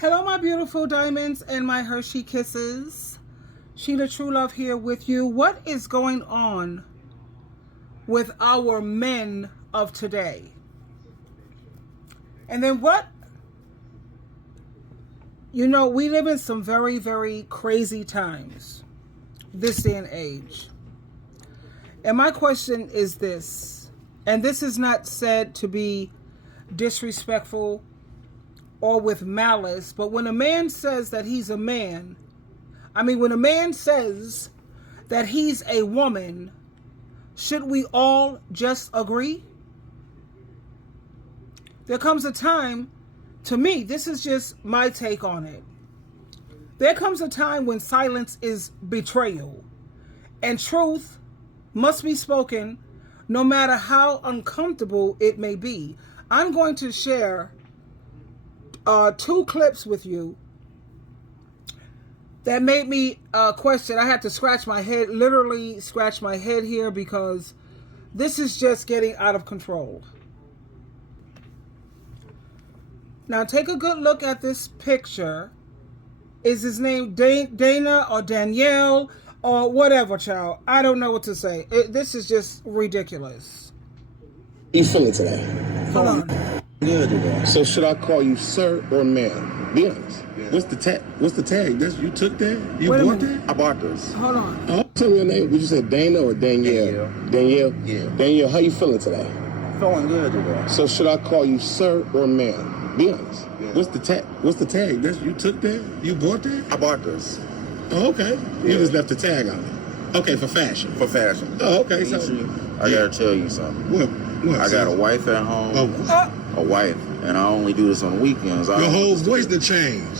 Hello, my beautiful diamonds and my Hershey kisses. SheilaTruelove here with you. What is going on with our men of today? And then we live in some very, very crazy times this day and age. And my question is this, and this is not said to be disrespectful or with malice, but when a man says that he's a man, when a man says that he's a woman, should we all just agree? There comes a time, to me, this is just my take on it. There comes a time when silence is betrayal, and truth must be spoken no matter how uncomfortable it may be. I'm going to share two clips with you that made me question. I had to scratch my head, literally scratch my head here, because this is just getting out of control. Now take a good look at this picture. Is his name Dana or Danielle or whatever, child? I don't know what to say. This is just ridiculous. How you feeling today? Hold on. Good today. So should I call you sir or ma'am? Be honest. Yeah. What's the tag? You took that? You bought that? I bought this. Hold on. Oh, tell me your name. Would you say Dana or Danielle? Danielle? Yeah. Danielle, how you feeling today? Feeling good today. So should I call you sir or ma'am? Be honest. Yeah. What's the tag? You took that? You bought that? I bought this. Oh, okay. Yeah. You just left the tag on it. Okay, for fashion. For fashion. Oh, okay. So I gotta tell you something. What? I got a wife at home. A wife, and I only do this on the weekends. Your whole voice to change.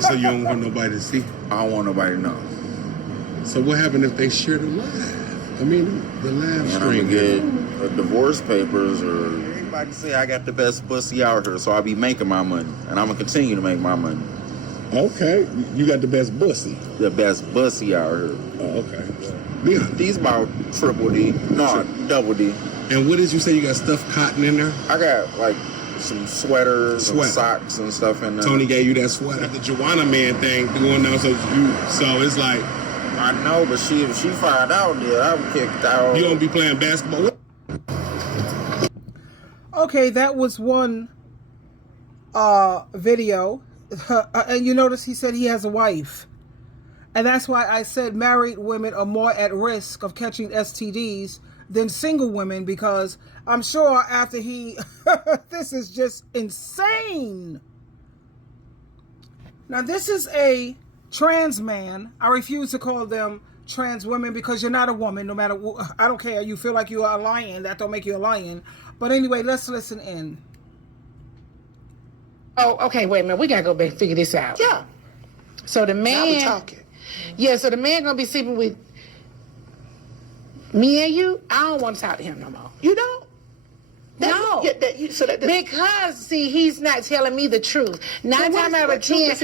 So you don't want nobody to see? I don't want nobody to know. So what happened if they share the live? The live stream. And I'm gonna get divorce papers, or everybody say I got the best pussy out here, so I'll be making my money, and I'm gonna continue to make my money. Okay, you got the best pussy. The best pussy out here. Oh, okay. Yeah. These about triple D, no, double D. And what did you say? You got stuffed cotton in there? I got like some sweaters and socks and stuff in there. Tony gave you that sweater. The Joanna man thing going on, so it's like. I know, but if she find out, yeah, I'm kicked out. You gonna be playing basketball? Okay, that was one video. And you notice he said he has a wife. And that's why I said married women are more at risk of catching STDs than single women, because I'm sure after he... this is just insane. Now, this is a trans man. I refuse to call them trans women because you're not a woman, no matter what. I don't care. You feel like you are a lion. That don't make you a lion. But anyway, let's listen in. Oh, okay, wait a minute. We got to go back and figure this out. Yeah. So the man... Now we talking. Yeah, so the man going to be sleeping with me and you? I don't want to talk to him no more. You don't? No. Because, see, he's not telling me the truth. 9 times out of 10...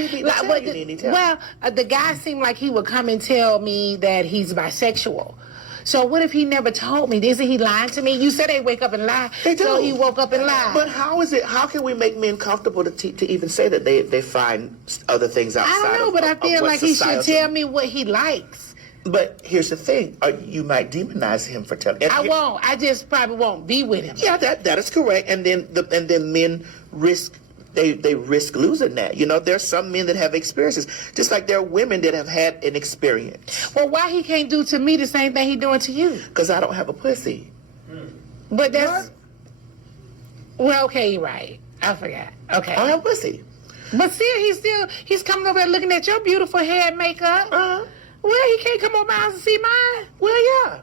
the guy seemed like he would come and tell me that he's bisexual. So what if he never told me? Isn't he lying to me? You said they wake up and lie. They do. So he woke up and lied. But how can we make men comfortable to even say that they find other things outside? I don't know, but I feel like he should tell me what he likes. But here's the thing. You might demonize him for telling. I won't. I just probably won't be with him. Yeah, that is correct. And then men risk... They risk losing that. You know, there's some men that have experiences, just like there are women that have had an experience. Well, why he can't do to me the same thing he doing to you? Because I don't have a pussy. But that's... What? Well, okay, you're right. I forgot. Okay. I don't have a pussy. But he's coming over there looking at your beautiful hair and makeup. Uh-huh. Well, he can't come over my house and see mine. Well, yeah.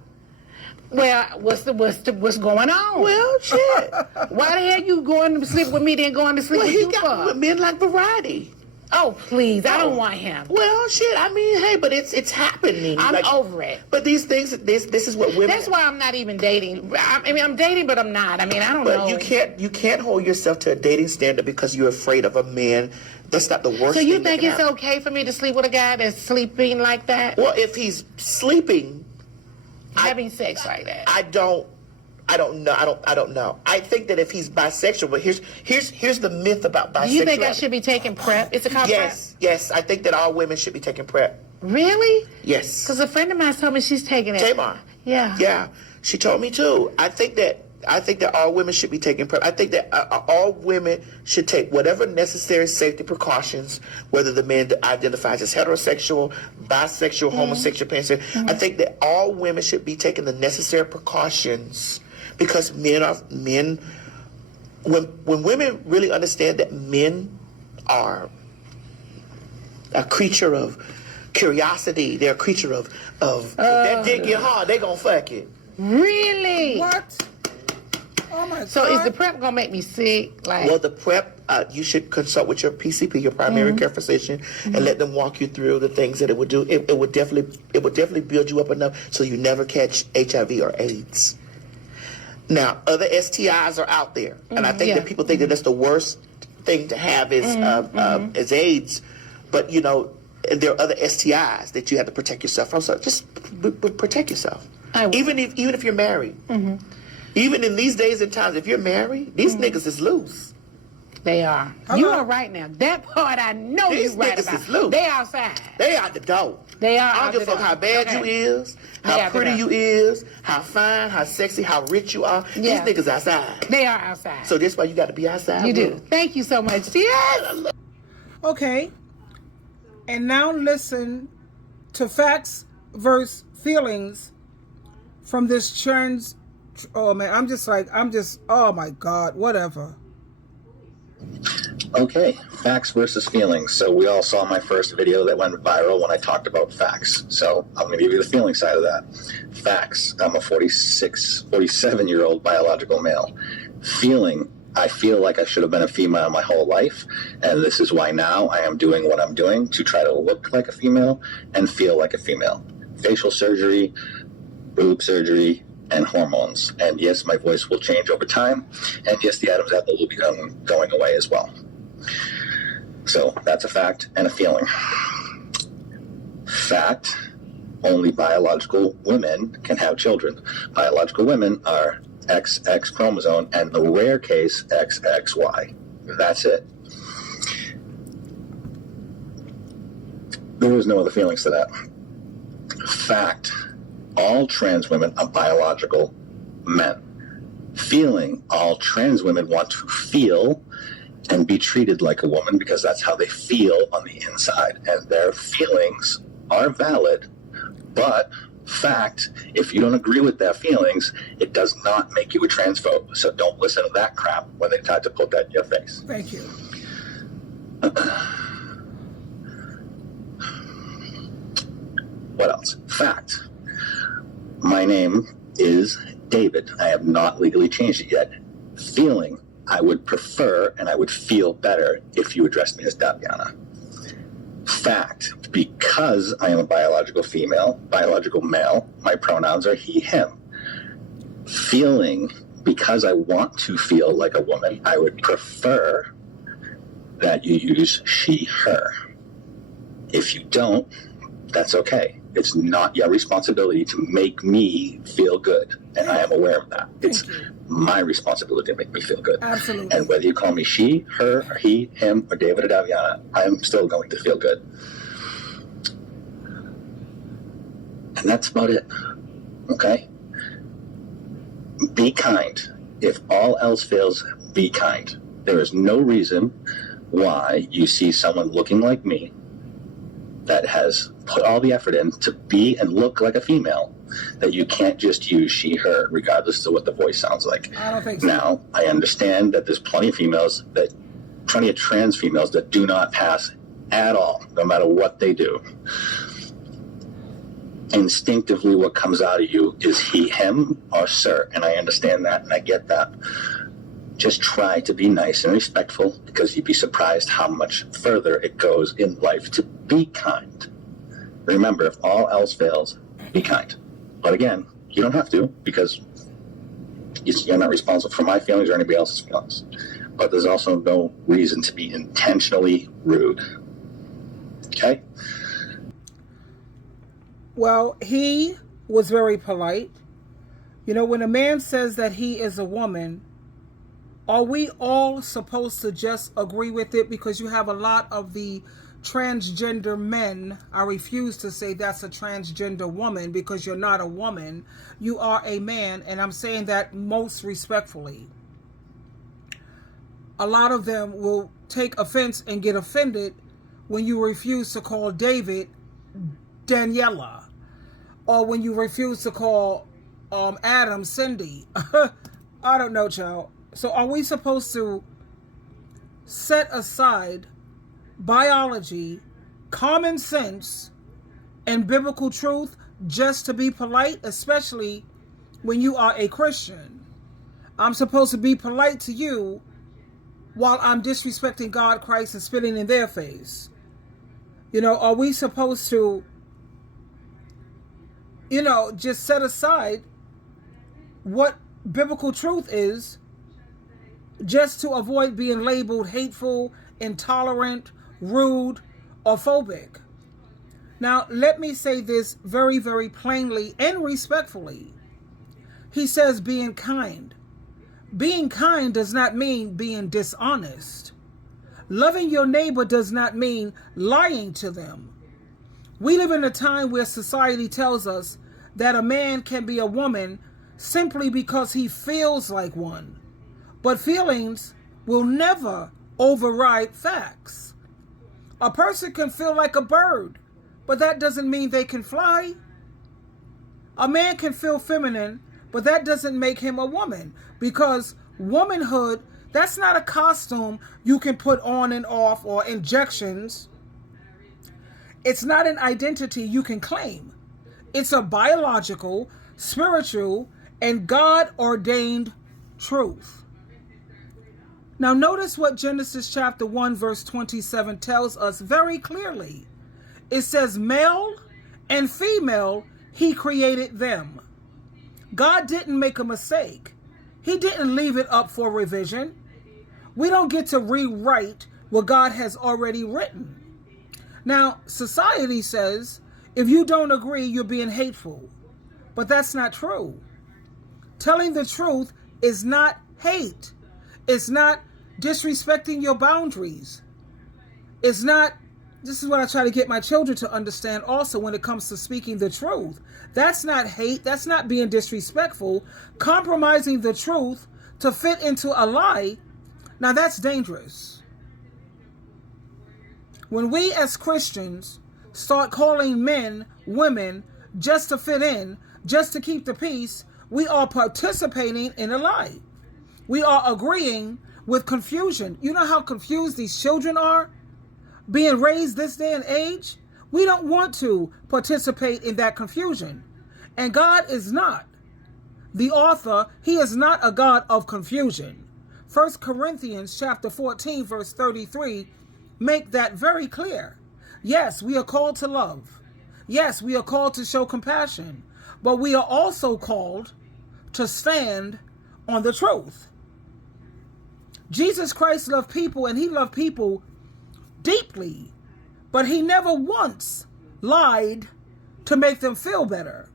Well, what's going on? Well, shit. Why the hell you going to sleep with me then going to sleep with you for? Men like variety. Oh, please. I don't want him. Well, shit. Hey, but it's happening. I'm over it. But these things, this is what women... That's why I'm not even dating. I'm dating, but I'm not. I don't know. But you can't hold yourself to a dating standard because you're afraid of a man. That's not the worst thing. So you think it's okay for me to sleep with a guy that's sleeping like that? Well, if he's sleeping... Having sex like that. I don't know. I don't know. I think that if he's bisexual, but here's the myth about bisexuality. Do you think I should be taking PrEP? Is it called PrEP? Yes. I think that all women should be taking PrEP. Really? Yes. Because a friend of mine told me she's taking it. Tamar. Yeah. Yeah. She told me too. I think that all women should be taking PrEP. I think that all women should take whatever necessary safety precautions, whether the man identifies as heterosexual, bisexual, homosexual, pansexual. I think that all women should be taking the necessary precautions because when women really understand that men are a creature of curiosity, they're a creature of that dick get hard, they gonna fuck it. Really? What? Oh my God. So is the PrEP gonna make me sick? Well, the PrEP, you should consult with your PCP, your primary care physician, and let them walk you through the things that it would do. It would definitely build you up enough so you never catch HIV or AIDS. Now, other STIs are out there, and I think that people think that that's the worst thing to have is AIDS, but you know there are other STIs that you have to protect yourself from. So just protect yourself, even if you're married. Even in these days and times, if you're married, these niggas is loose. They are. You are right now. That part I know you're right niggas about. is loose. They outside. They out the door. They are. I don't give a fuck how bad you is, how pretty you is, how fine, how sexy, how rich you are. Yeah. These niggas outside. They are outside. So that's why you got to be outside. You do. Bro. Thank you so much. Yes. Okay. And now listen to facts versus feelings from this trans. Oh man, oh my God, whatever. Okay, facts versus feelings. So we all saw my first video that went viral when I talked about facts. So I'm going to give you the feeling side of that. Facts, I'm a 47-year-old biological male. Feeling, I feel like I should have been a female my whole life, and this is why now I am doing what I'm doing to try to look like a female and feel like a female. Facial surgery, boob surgery, and hormones. And yes, my voice will change over time. And yes, the Adam's apple will be going away as well. So that's a fact and a feeling. Fact, only biological women can have children. Biological women are XX chromosome and the rare case XXY. That's it. There is no other feelings to that. Fact, all trans women are biological men. Feeling, all trans women want to feel and be treated like a woman because that's how they feel on the inside. And their feelings are valid, but fact, if you don't agree with their feelings, it does not make you a transphobe. So don't listen to that crap when they try to put that in your face. Thank you. What else? Fact. My name is David. I have not legally changed it yet. Feeling, I would prefer and I would feel better if you addressed me as Daviana. Fact, because I am a biological male, my pronouns are he, him. Feeling, because I want to feel like a woman, I would prefer that you use she, her. If you don't, that's okay. It's not your responsibility to make me feel good, and I am aware of that. It's my responsibility to make me feel good. Absolutely. And whether you call me she, her, or he, him, or David or Daviana, I am still going to feel good. And that's about it. Okay? Be kind. If all else fails, be kind. There is no reason why you see someone looking like me that has put all the effort in to be and look like a female, that you can't just use she, her, regardless of what the voice sounds like. I don't think so. Now, I understand that there's plenty of trans females that do not pass at all, no matter what they do. Instinctively, what comes out of you is he, him, or sir, and I understand that, and I get that. Just try to be nice and respectful, because you'd be surprised how much further it goes in life to be kind. Remember, if all else fails, be kind. But again, you don't have to, because you're not responsible for my feelings or anybody else's feelings. But there's also no reason to be intentionally rude. Okay? Well, he was very polite. You know, when a man says that he is a woman, are we all supposed to just agree with it? Because you have a lot of the transgender men. I refuse to say that's a transgender woman, because you're not a woman. You are a man, and I'm saying that most respectfully. A lot of them will take offense and get offended when you refuse to call David Daniela, or when you refuse to call Adam Cindy. I don't know, child. So are we supposed to set aside biology, common sense, and biblical truth just to be polite, especially when you are a Christian? I'm supposed to be polite to you while I'm disrespecting God, Christ, and spitting in their face. You know, are we supposed to, you know, just set aside what biblical truth is just to avoid being labeled hateful, intolerant, rude, or phobic? Now, let me say this very, very plainly and respectfully. He says being kind. Being kind does not mean being dishonest. Loving your neighbor does not mean lying to them. We live in a time where society tells us that a man can be a woman simply because he feels like one. But feelings will never override facts. A person can feel like a bird, but that doesn't mean they can fly. A man can feel feminine, but that doesn't make him a woman, because womanhood, that's not a costume you can put on and off, or injections. It's not an identity you can claim. It's a biological, spiritual, and God-ordained truth. Now notice what Genesis chapter 1 verse 27 tells us very clearly. It says, male and female, he created them. God didn't make a mistake. He didn't leave it up for revision. We don't get to rewrite what God has already written. Now, society says, if you don't agree, you're being hateful. But that's not true. Telling the truth is not hate. It's not disrespecting your boundaries. It's not, this is what I try to get my children to understand also when it comes to speaking the truth. That's not hate. That's not being disrespectful. Compromising the truth to fit into a lie, now that's dangerous. When we as Christians start calling men women just to fit in, just to keep the peace, we are participating in a lie. We are agreeing with confusion. You know how confused these children are being raised this day and age? We don't want to participate in that confusion. And God is not the author. He is not a God of confusion. 1 Corinthians chapter 14 verse 33 make that very clear. Yes, we are called to love. Yes, we are called to show compassion. But we are also called to stand on the truth. Jesus Christ loved people, and he loved people deeply, but he never once lied to make them feel better.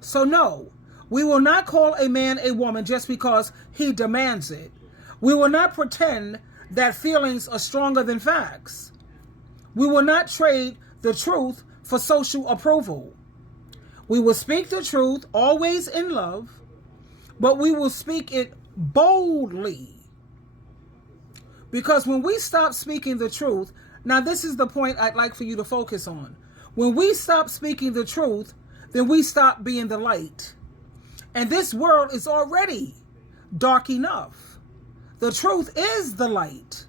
So no, we will not call a man a woman just because he demands it. We will not pretend that feelings are stronger than facts. We will not trade the truth for social approval. We will speak the truth always in love, but we will speak it boldly. Because when we stop speaking the truth, now this is the point I'd like for you to focus on. When we stop speaking the truth, then we stop being the light. And this world is already dark enough. The truth is the light.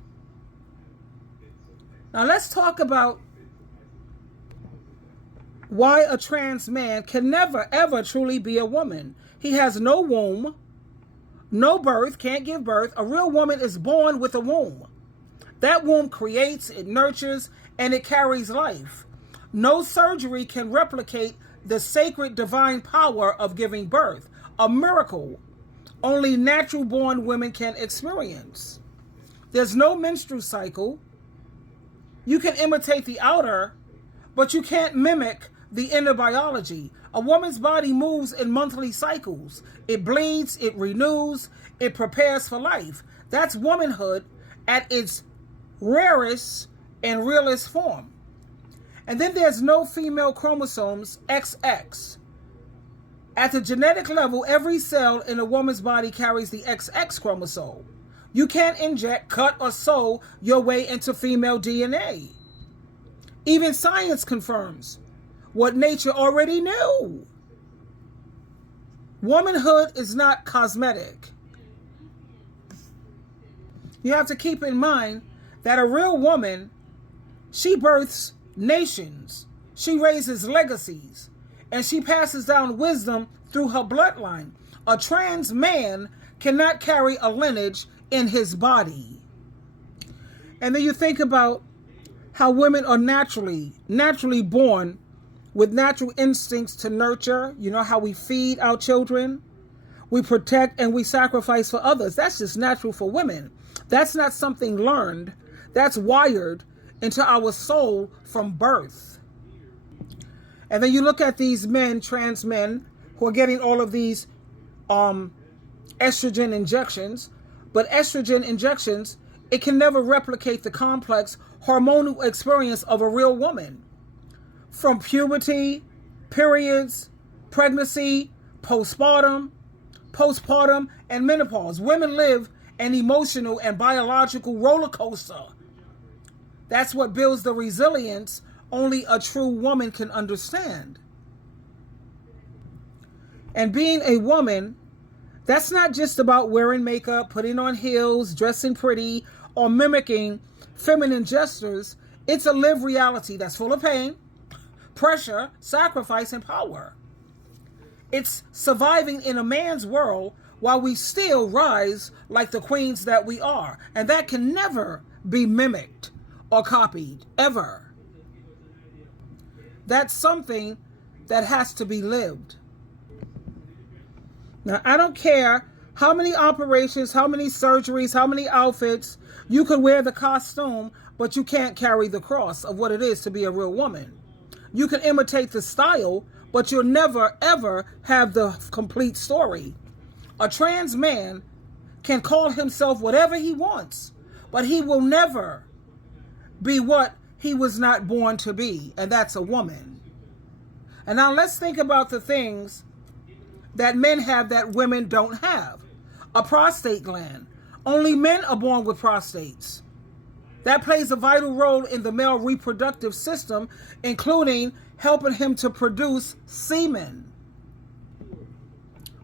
Now let's talk about why a trans man can never, ever truly be a woman. He has no womb, no birth, can't give birth. A real woman is born with a womb. That womb creates, it nurtures, and it carries life. No surgery can replicate the sacred divine power of giving birth. A miracle only natural born women can experience. There's no menstrual cycle. You can imitate the outer, but you can't mimic the inner biology. A woman's body moves in monthly cycles. It bleeds, it renews, it prepares for life. That's womanhood at its rarest and realest form. And then there's no female chromosomes, XX. At the genetic level, every cell in a woman's body carries the XX chromosome. You can't inject, cut, or sew your way into female DNA. Even science confirms what nature already knew. Womanhood is not cosmetic. You have to keep in mind that a real woman, she births nations, she raises legacies, and she passes down wisdom through her bloodline. A trans man cannot carry a lineage in his body. And then you think about how women are naturally born with natural instincts to nurture. You know how we feed our children, we protect and we sacrifice for others. That's just natural for women. That's not something learned. That's wired into our soul from birth. And then you look at these men, trans men, who are getting all of these estrogen injections. But estrogen injections, it can never replicate the complex hormonal experience of a real woman. From puberty, periods, pregnancy, postpartum, and menopause. Women live an emotional and biological roller coaster. That's what builds the resilience only a true woman can understand. And being a woman, that's not just about wearing makeup, putting on heels, dressing pretty, or mimicking feminine gestures. It's a lived reality that's full of pain, pressure, sacrifice, and power. It's surviving in a man's world while we still rise like the queens that we are. And that can never be mimicked or copied, ever. That's something that has to be lived. Now, I don't care how many operations, how many surgeries, how many outfits. You could wear the costume, but you can't carry the cross of what it is to be a real woman. You can imitate the style, but you'll never, ever have the complete story. A trans man can call himself whatever he wants, but he will never be what he was not born to be, and that's a woman. And now let's think about the things that men have that women don't have. A prostate gland. Only men are born with prostates. That plays a vital role in the male reproductive system, including helping him to produce semen.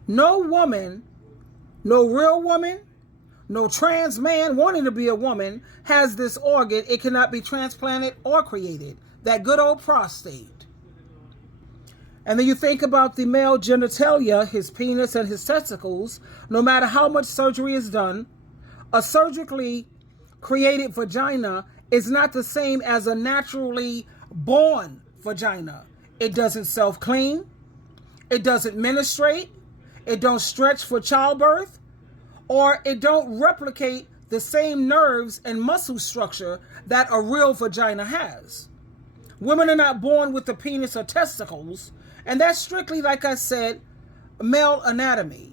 No woman, no real woman, no trans man wanting to be a woman has this organ. It cannot be transplanted or created. That good old prostate. And then you think about the male genitalia, his penis and his testicles. No matter how much surgery is done, a surgically created vagina is not the same as a naturally born vagina. It doesn't self-clean. It doesn't menstruate. It don't stretch for childbirth. Or it don't replicate the same nerves and muscle structure that a real vagina has. Women are not born with the penis or testicles. And that's strictly, like I said, male anatomy.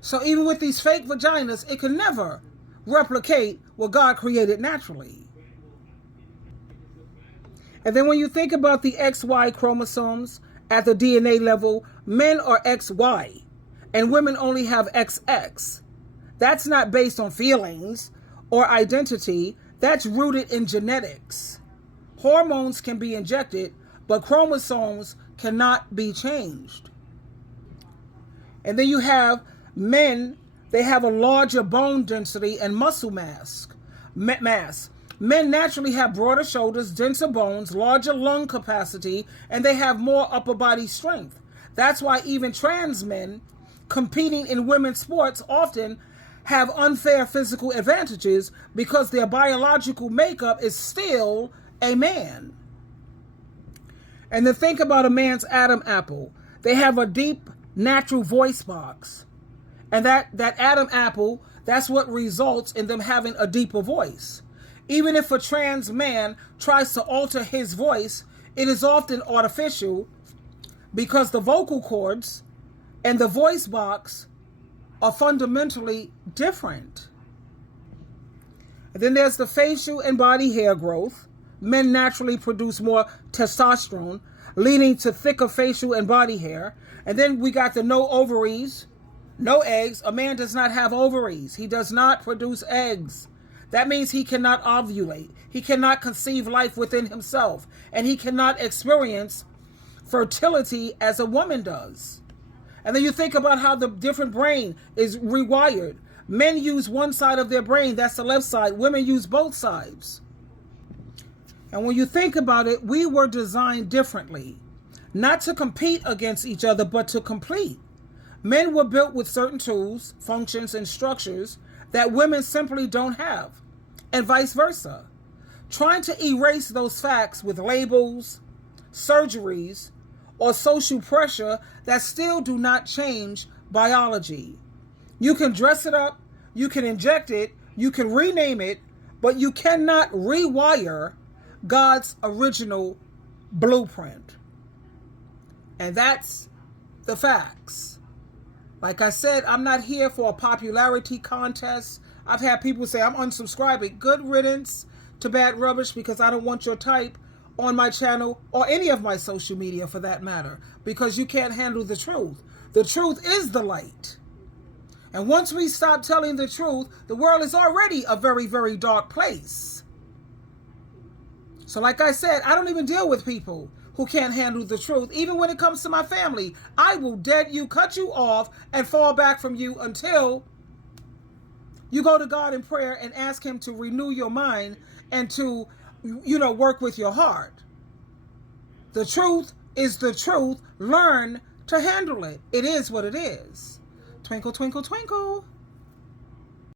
So even with these fake vaginas, it can never replicate what God created naturally. And then when you think about the XY chromosomes at the DNA level, men are XY and women only have XX. That's not based on feelings or identity. That's rooted in genetics. Hormones can be injected, but chromosomes cannot be changed. And then you have men, they have a larger bone density and muscle mass. Men naturally have broader shoulders, denser bones, larger lung capacity, and they have more upper body strength. That's why even trans men competing in women's sports often have unfair physical advantages because their biological makeup is still a man. And then think about a man's Adam apple. They have a deep, natural voice box. And that Adam apple, that's what results in them having a deeper voice. Even if a trans man tries to alter his voice, it is often artificial because the vocal cords and the voice box are fundamentally different. And then there's the facial and body hair growth. Men naturally produce more testosterone, leading to thicker facial and body hair. And then we got the no ovaries, no eggs. A man does not have ovaries. He does not produce eggs. That means he cannot ovulate. He cannot conceive life within himself. And he cannot experience fertility as a woman does. And then you think about how the different brain is rewired. Men use one side of their brain, that's the left side. Women use both sides. And when you think about it, we were designed differently. Not to compete against each other, but to complete. Men were built with certain tools, functions, and structures that women simply don't have, and vice versa. Trying to erase those facts with labels, surgeries, or social pressure that still do not change biology. You can dress it up, you can inject it, you can rename it, but you cannot rewire God's original blueprint. And that's the facts. Like I said, I'm not here for a popularity contest. I've had people say I'm unsubscribing. Good riddance to bad rubbish, because I don't want your type on my channel or any of my social media for that matter, because you can't handle the truth. The truth is the light. And once we stop telling the truth, the world is already a very, very dark place. So like I said, I don't even deal with people who can't handle the truth. Even when it comes to my family, I will dead you, cut you off, and fall back from you until you go to God in prayer and ask him to renew your mind and to, work with your heart. The truth is the truth. Learn to handle it. It is what it is. Twinkle, twinkle, twinkle.